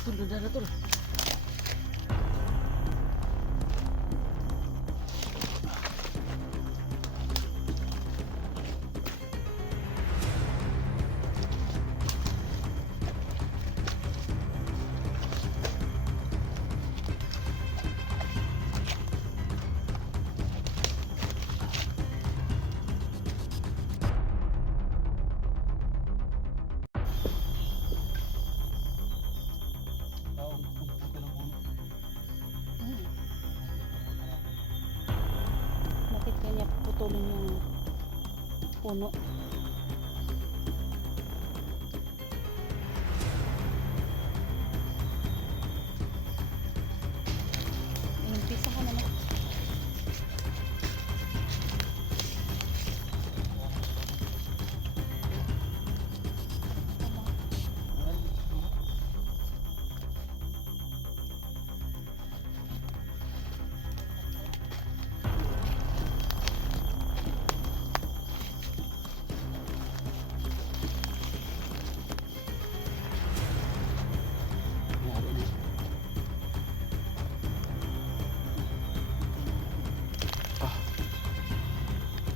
Tol, na tol. Bakit kanya putulin yung puno? Umpisa ka naman.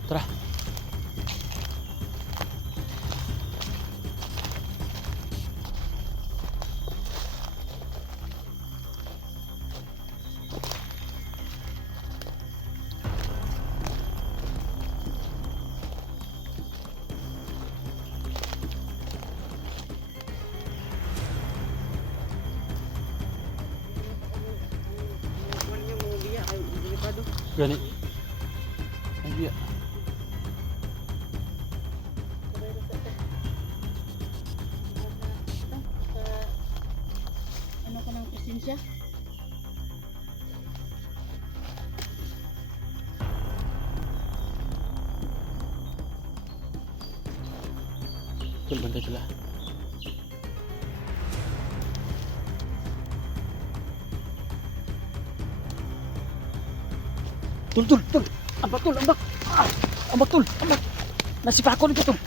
Tara. Gani. Ay biya. Ano ko ng presensya? Tol, bantay sila. Tol. Ambak tol, ambak. Ambak tol, ambak. Nasipa ako dito tol.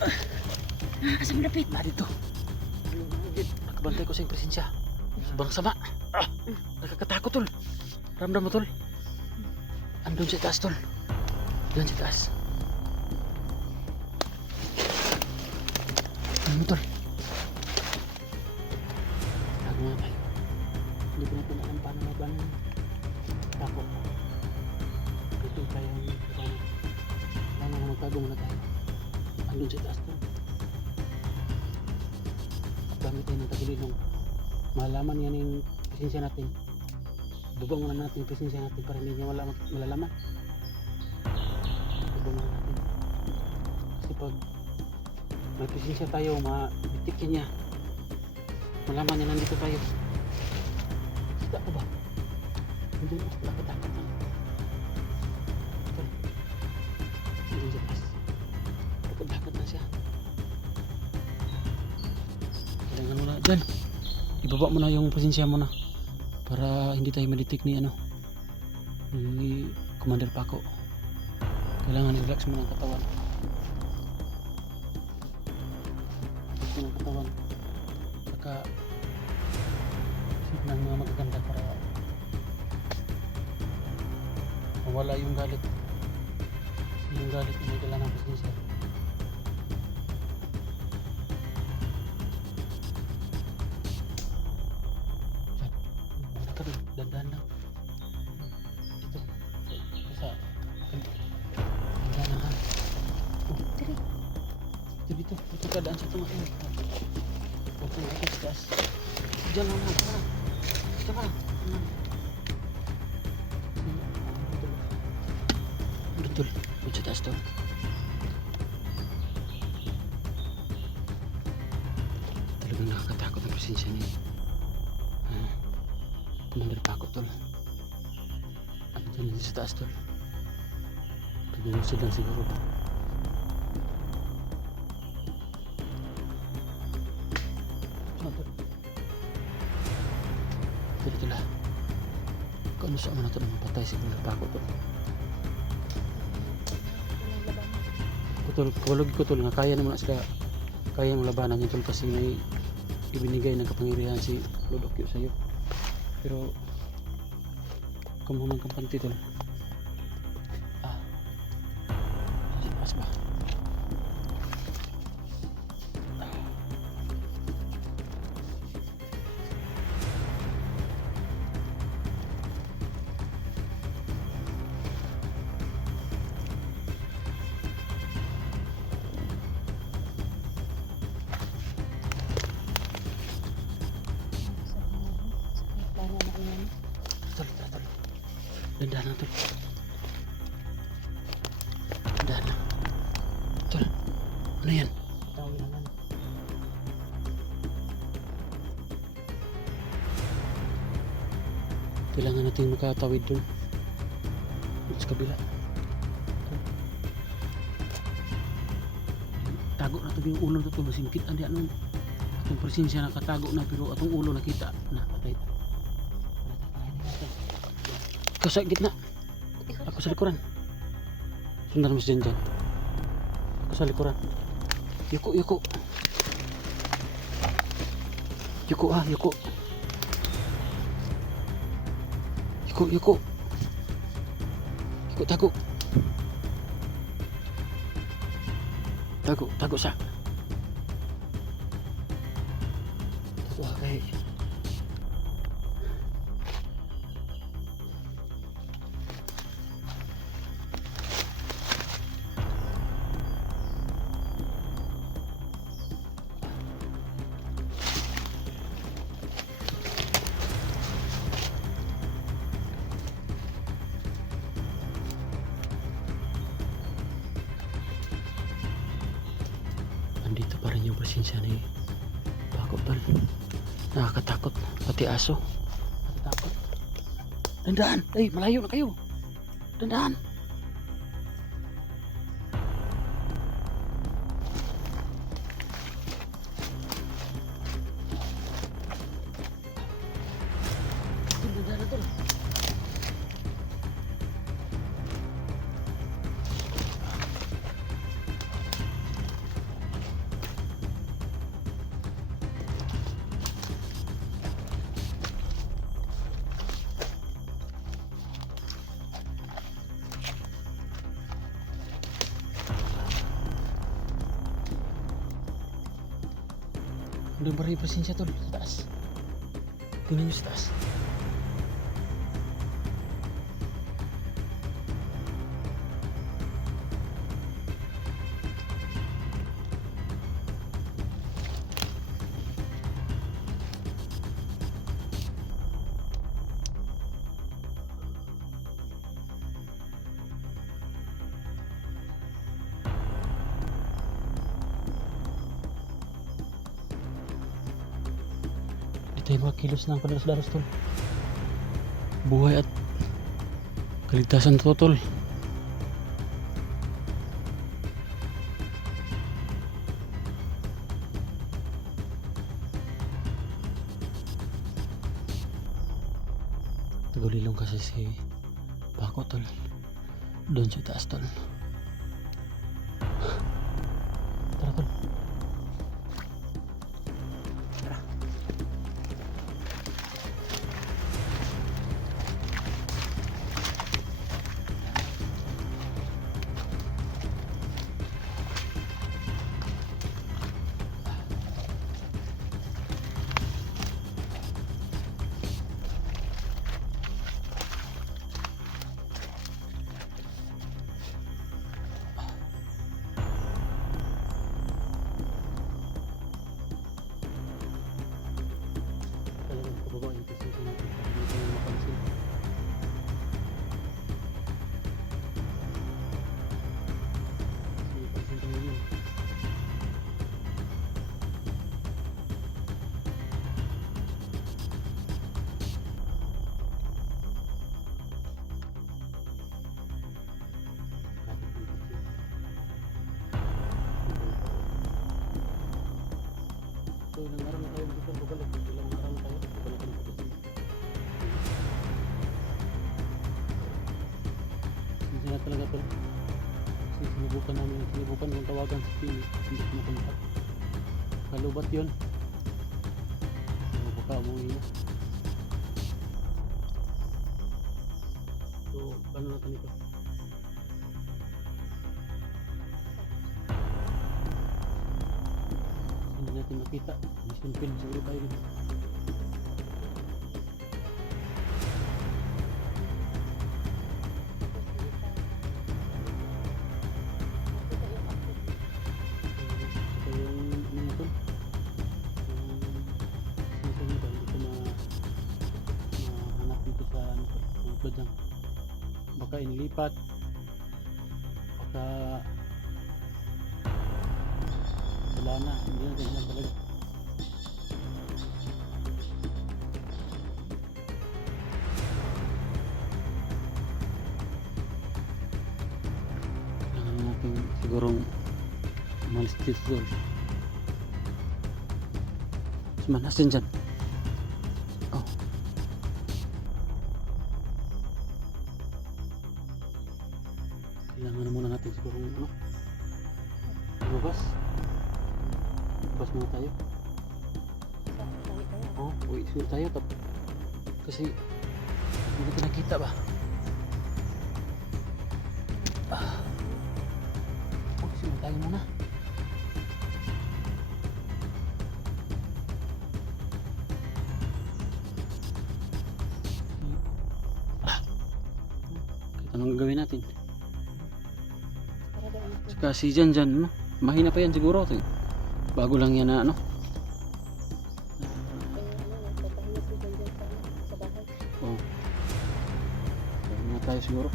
Asa malapit? Na dito. Nakabantay ko sa iyong presensya. Sobrang sama. Nakakatakot tol. Ramdam mo tol. Andun sa taas tol. Diyan sa taas. Ano tol? Tago nga tayo. Hindi ko natin alam paano labanan. Takot. Ito tayo ang labanan. Kailangan na magtago muna tayo. Andun sa taas tol. Gamit tayo ng tagililong. Malaman yan yung presensya natin. Bubang muna natin yung presensya natin para hindi niya malalaman. Bubang muna natin. Kasi pag may presensya tayo, mabitikin niya. Malaman niya nandito tayo. Kita ko ba? Hindi mo lakad-lakad lang. Ito. Hindi siya pas. Lakad-lakad na siya. Kailangan mo na dyan. Ibaba mo na yung presensya mo na. Para hindi tayo maditik ni ni Commander Paco. Kailangan i-relax mo ng katawan. Relax mo ng katawan. Saka isip ng mga magaganda para mawala yung galit. Kasi yung galit na may dala ng presensya. Dandan lang. Dito. Sa dandan lang ha. Tiri. Dito. Dito ka daan sa tumasin. Huwag kang ikot sa taas. Diyan lang ha. Tara. Tara. Betul. Huwag sa taas to. Talagang nakakatakot ang presensya niya. Commander Paco tol. At dyan din sa taas tol. Pag-uusad lang siguro ba? Dito tol ha. Kung ano saan mo na ito na mapatay si Commander Paco tol. Tol, kawalog ko tol nga kaya naman na sila. Kaya mo labanan yun tol kasi may ibinigay ng kapangyarihan si Lord Okyo sa'yo. Pero kamunang kampante tol. Sa taas ba? Plano na yan. Tol. Dandahan lang tol. Dandahan lang. Tol, ano yan? Tawin naman. Kailangan natin makatawid doon. Doon sa kabila. Tago na ito yung ulo na ito. Masingkit ang diyan nun. Atong presensya nakatago na pero atong ulo nakita. Patay. Ikaw sa gitna. Ako sa likuran. Sundan mo siya dyan. Ako sa likuran. Yuko. Yuko yuko. Yuko, tago. Tago sa. Tago kay. Andito pa rin yung presensya ni Bago tol. Nakakatakot. Pati aso. Nakatakot. Dandaan! Ay, malayo na kayo. Dandaan! Dandaan na tol. Doon pa rin yung presensya tol, sa taas. Tingnan nyo sa taas. Tayo mga kilos ng padalos-dalos tol. Buhay at kaligtasan to tol. Tagulilong kasi si Bako tol. Doon sa taas tol. Tara tol. Baba yung presensya natin para hindi tayo mapansin. Sige, pansin tayo yun. So, ilang araw na tayo dito babalik. Ilang araw na tayo babalik ang pagkasin. Sinsa na talaga tol. Kasi sinubukan kong tawagan si Pili. Hindi kumukontak. Kalubat yun. baka umuwi na. So, paano natin ito? Hindi natin makita. Mission field siguro tayo dito. Ito yung ano nito? Yung sensor nito, hindi ko mahanap dito sa ano to, yung upload lang. Baka inilipat, baka wala na, hindi na ganyan talaga. Kailangan natin sigurong umalis dito doon. Cuman asin dyan. Oh. Kailangan na muna natin sigurong ano, lumabas. Lumabas muna tayo. Oh, uwi siguro tayo. Kasi hindi natin nakita ba? Oh, siguro tayo muna. Anong gagawin natin? Saka si Jan Jan, no? Mahina pa yan siguro. Bago lang yan na ano. Oh. Kaya na tayo siguro.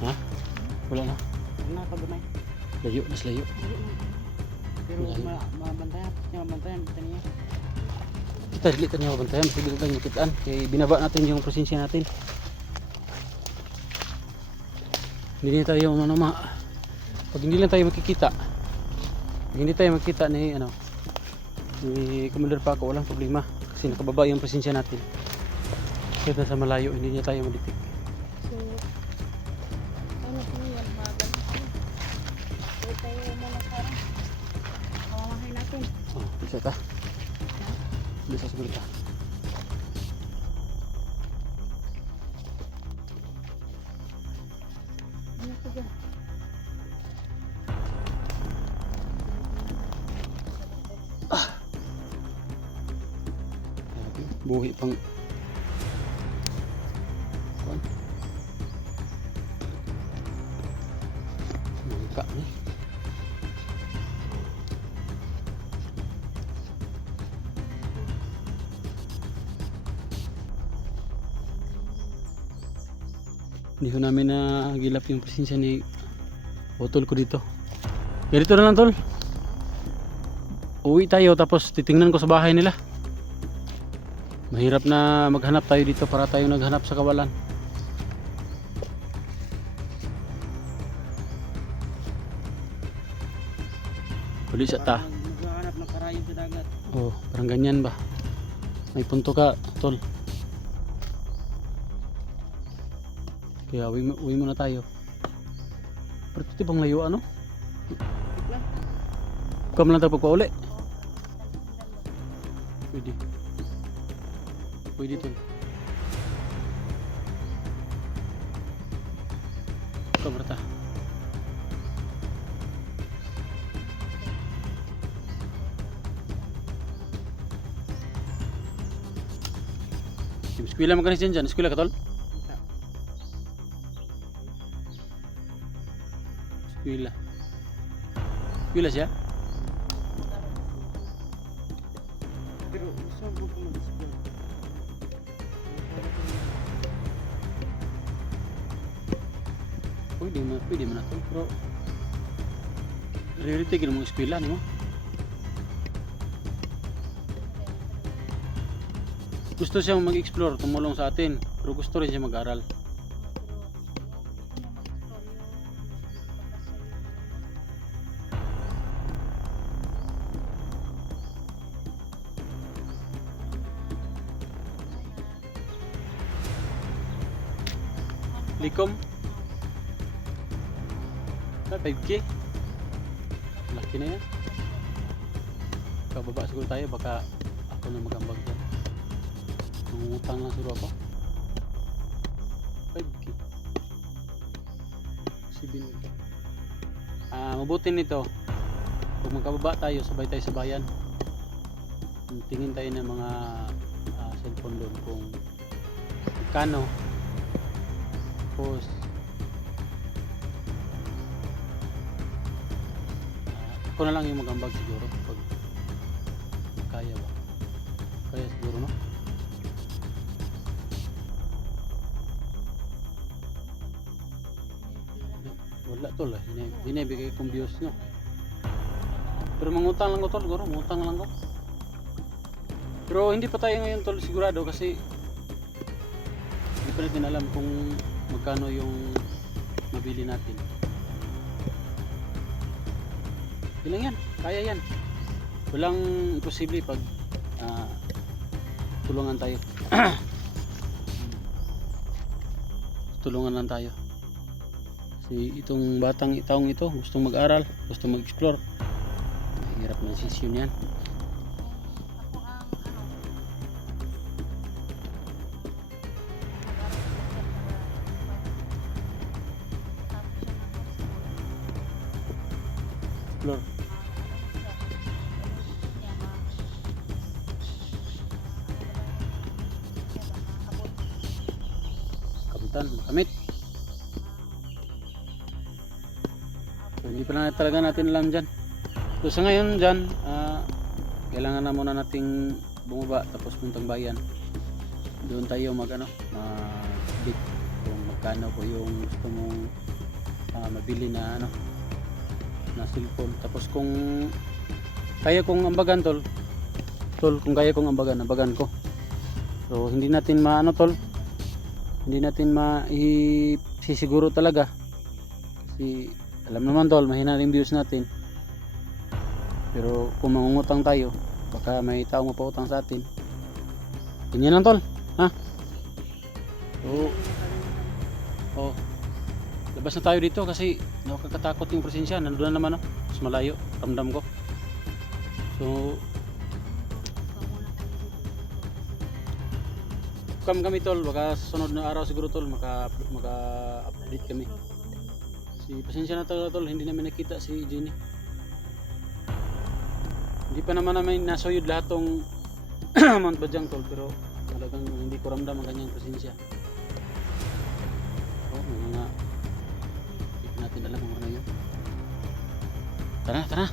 Ha? Wala na. Wala pa gamay. Layo, mas layo. Pero Layo. mabantayan. Mabantayan. Taniya. Kita dili niya mabantayan, mas dili lang nakitaan. Kaya binaba natin yung presensya natin. Hindi na tayo pag hindi lang tayo makikita, pag hindi tayo makita ni ano ni Commander Paco, walang problema kasi nakababa yung presensya natin. Kahit nasa malayo, hindi niya tayo maditik. So, ano po yan? Mabantayan. Huwag tayo muna parang mawamahay natin. Oh, bisa ka? Bisa siguro ka. Ano po dyan? Buhi pang kuan. Mangka ni. Hindi ko namin nagilap yung presensya ni Otol ko dito. Ganito na lang, Tol. Uwi tayo tapos titingnan ko sa bahay nila. Mahirap na maghanap tayo dito para tayo naghanap sa kawalan. Uli siya ta. Maghanap ng karayom sa dagat. Oh, parang ganyan ba? May punto ka, Tol. Kaya uwi muna tayo. Pero ito bang layo ano? Ikaw mo lang tayo pagpauli. Pwede. Pwede, Tol. Ikaw berta. Eskwela mo ka na dyan. Eskwela ka, Tol? Eskwela. Eskwela siya? Pero gusto mo po mag-school. Pwede man ito. Pero reality ka ng mga eskwela, mo? Gusto siyang mag-explore, tumulong sa atin. Pero gusto rin siya mag-aral. Likom? 5K? Laki na yan. Kababa siguro tayo, baka ako na magambag dyan. Mangutang lang siguro ako. 5K. 7K. Mabuti nito. Pag magkababa tayo, sabay tayo sa bayan. Tingin tayo ng mga cellphone doon kung kano. Tapos ako na lang yung magambag siguro pag kaya ba. Kaya siguro, no? Wala tol, hinibigay kong views nyo. Pero mangutang lang ko tol, siguro mangutang lang ko. Pero hindi pa tayo ngayon tol sigurado kasi hindi pa natin alam kung magkano yung mabili natin. Yun lang yan, kaya yan. Walang imposible pag tulungan tayo. Tulungan lang tayo. Kasi itong batang taong ito gustong mag-aral, gustong mag-explore. Mahirap na sisyon yan. Explore. Kapitan, makamit. So, hindi pa na talaga natin alam dyan. So sa ngayon dyan, kailangan na muna nating bumaba tapos puntang bayan. Doon tayo mag-bid kung magkano po yung gusto mong mabili na na cellphone. Tapos kung kaya kong ambagan tol, kung kaya kong ambagan ko. So hindi natin hindi natin sisiguro talaga kasi alam naman tol, mahina rin views natin. Pero kung mangungutang tayo, baka may taong mapautang sa atin. Ganyan lang tol, ha? So, labas na tayo dito kasi nakakatakot yung presensya. Nandun na naman, no? Mas malayo, ramdam ko. So, kami tol, baka sunod na araw siguro tol maka-update kami. Pasensya na talaga tol, hindi namin nakita si Jenny. Hindi pa naman namin nasuyod lahat tong Mount Bajang tol, pero talagang hindi ko ramdam ang kanyang presensya. Hindi natin alam kung ano yun. Tara.